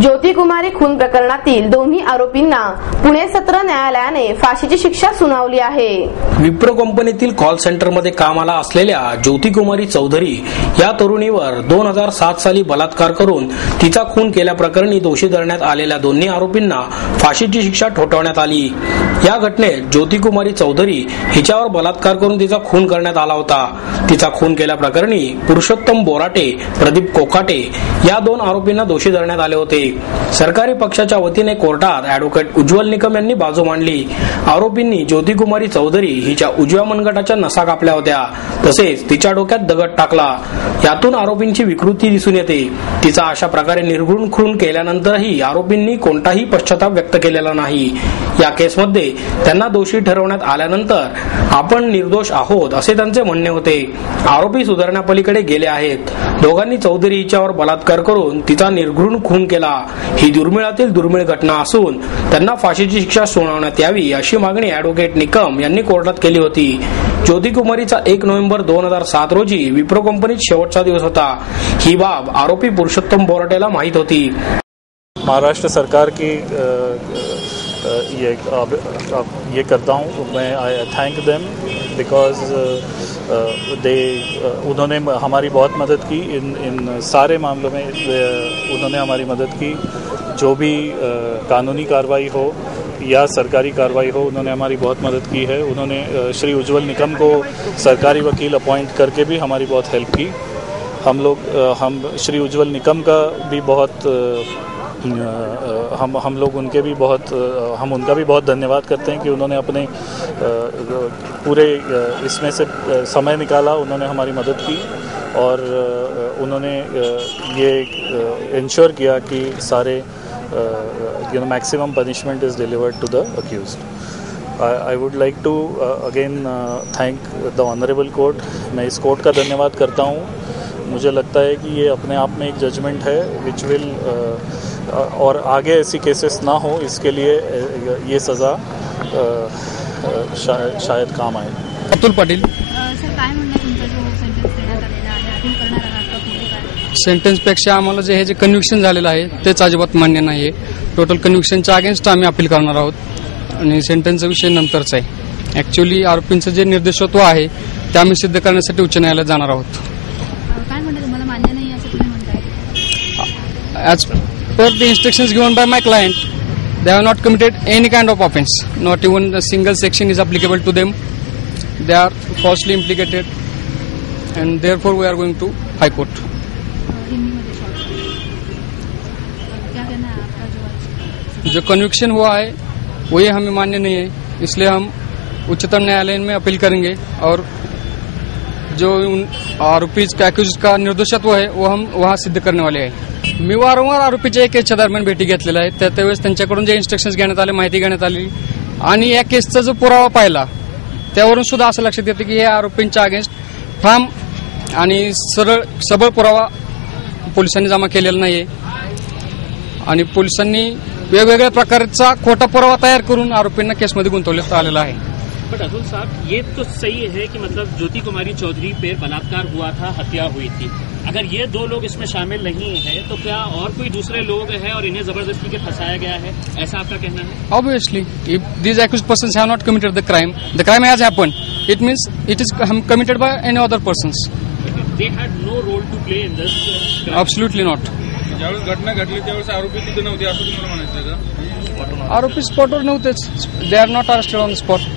ज्योतिकुमारी खून प्रकरणातील दोन्ही आरोपींना पुणे सत्र न्यायालयाने फाशीची शिक्षा सुनावली आहे। विप्रो कंपनीतील कॉल सेंटरमध्ये कामाला असलेल्या ज्योतिकुमारी चौधरी या तरुणीवर 2007 साली बलात्कार करून तिचा खून केल्याप्रकरणी दोषी धरण्यात आलेल्या दोन्ही आरोपींना फाशीची शिक्षा ठोठावण्यात आली। या घटनेत ज्योतिकुमारी चौधरी हिच्यावर बलात्कार करून तिचा खून करण्यात आला होता। तिचा खून केल्याप्रकरणी पुरुषोत्तम बोराटे, प्रदीप कोकाटे या दोन आरोपींना दोषी धरण्यात आले होते। सरकारी पक्षाच्या वतीने कोर्टात ॲडव्होकेट उज्ज्वल निकम यांनी बाजू मांडली। आरोपींनी ज्योतिकुमारी चौधरी हिच्या उजव्या मनगटाच्या नसा कापल्या होत्या, तसेच तिच्या डोक्यात दगड टाकला। यातून आरोपींची विकृती दिसून येते। तिचा अशा प्रकारे निर्घृण खून केल्यानंतरही आरोपींनी कोणताही पश्चाताप व्यक्त केलेला नाही। या केसमध्ये त्यांना दोषी ठरवण्यात आल्यानंतर आपण निर्दोष आहोत असे त्यांचे म्हणणे होते। आरोपी सुधारण्यापलीकडे गेले आहेत। दोघांनी चौधरी हिच्यावर बलात्कार करून तिचा निर्घृण खून केला। ही दुर्मिळातील दुर्मिळ घटना असून त्यांना फाशीची शिक्षा सुनावण्यात यावी अशी मागणी ॲडव्होकेट निकम यांनी कोर्टात केली होती। ज्योतिकुमारीचा 1 नोव्हेंबर 2007 रोजी विप्रो कंपनीत शेवटचा दिवस होता। ही बाब आरोपी पुरुषोत्तम बोराटेला माहित होती। महाराष्ट्र सरकार की ये करता हूँ मैं, आई थैंक देम बिकॉज उन्होंने हमारी बहुत मदद की इन सारे मामलों में। उन्होंने हमारी मदद की, जो भी कानूनी कार्रवाई हो या सरकारी कार्रवाई हो, उन्होंने हमारी बहुत मदद की है। उन्होंने श्री उज्ज्वल निकम को सरकारी वकील अपॉइंट करके भी हमारी बहुत हेल्प की। हम श्री उज्ज्वल निकम का भी बहुत हम लोग उनके भी बहुत हम उनका भी बहुत धन्यवाद करते हैं कि उन्होंने अपने पूरे इसमें से समय निकाला, उन्होंने हमारी मदद की और उन्होंने ये इंश्योर किया कि सारे maximum punishment is delivered to the accused. I would like to again thank the honourable court. मैं इस कोर्ट का धन्यवाद करता हूँ। मुझे लगता है कि ये अपने आप में एक जजमेंट है विच विल और आगे ऐसी केसेस ना हो, इसके लिए ये सज़ा शायद काम आए। अतुल पाटील। सर, काय म्हणणं तुमचा जो सेंटेन्स देण्यात आलेला आहे, अपील करणार आहात का पुढे काय? सेंटेन्सपेक्षा आम्हाला जे कन्व्हिक्शन झालेलं आहे तेच अजिबात मान्य नाही आहे। टोटल कन्व्हिक्शनच्या अगेन्स्ट आम्ही अपील करणार आहोत आणि सेंटेन्सचा विषय नंतरचा आहे। ॲक्च्युअली आरोपींचं जे निर्दोषत्व आहे ते आम्ही सिद्ध करण्यासाठी उच्च न्यायालयात जाणार आहोत। काय म्हणता, तुम्हाला मान्य नाही असं तुम्ही म्हणताय? As per the instructions given by my client, they have not committed any kind of offense. Not even a single section is applicable to them. They are falsely implicated, and therefore we are going to High Court. जो conviction हुआ है वही हमें मान्य नहीं है, इसलिए हम उच्चतम न्यायालय में अपील करेंगे और जो आरोपी अक्यूज का निर्दोषत्व है वो हम वहाँ सिद्ध करने वाले हैं। मी वारंवार आरोपीच्या एक केसच्या दरम्यान भेटी घेतलेल्या आहेत। त्यावेळेस त्यांच्याकडून जे इन्स्ट्रक्शन्स घेण्यात आले, माहिती घेण्यात आली आणि या केसचा जो पुरावा पाहिला त्यावरून सुद्धा असं लक्षात येतं की या आरोपींच्या अगेन्स्ट ठाम आणि सबळ पुरावा पोलिसांनी जमा केलेला नाहीये आणि पोलिसांनी वेगवेगळ्या प्रकारचा खोटा पुरावा तयार करून आरोपींना केसमध्ये गुंतवण्यात आलेला आहे। बट अतुल साहब, ये तो सही है कि मतलब ज्योतिकुमारी चौधरी पे बलात्कार हुआ था, हत्या हुई थी। अगर ये दो लोग इसमें शामिल नहीं है तो क्या और कोई दूसरे लोग हैं और इन्हें जबरदस्ती के फंसाया गया है, ऐसा आपका कहना है? Obviously, if these accused persons have not committed the crime has happened. It means it is committed by any other persons. They had no role to play in this crime. Absolutely not. ज्यावेळेस घटना घडली त्यावेळेस आरोपी तिथे नव्हते असं तुम्हाला म्हणायचं का? आरोपी स्पॉटवर नव्हतेच. They are not arrested on the spot.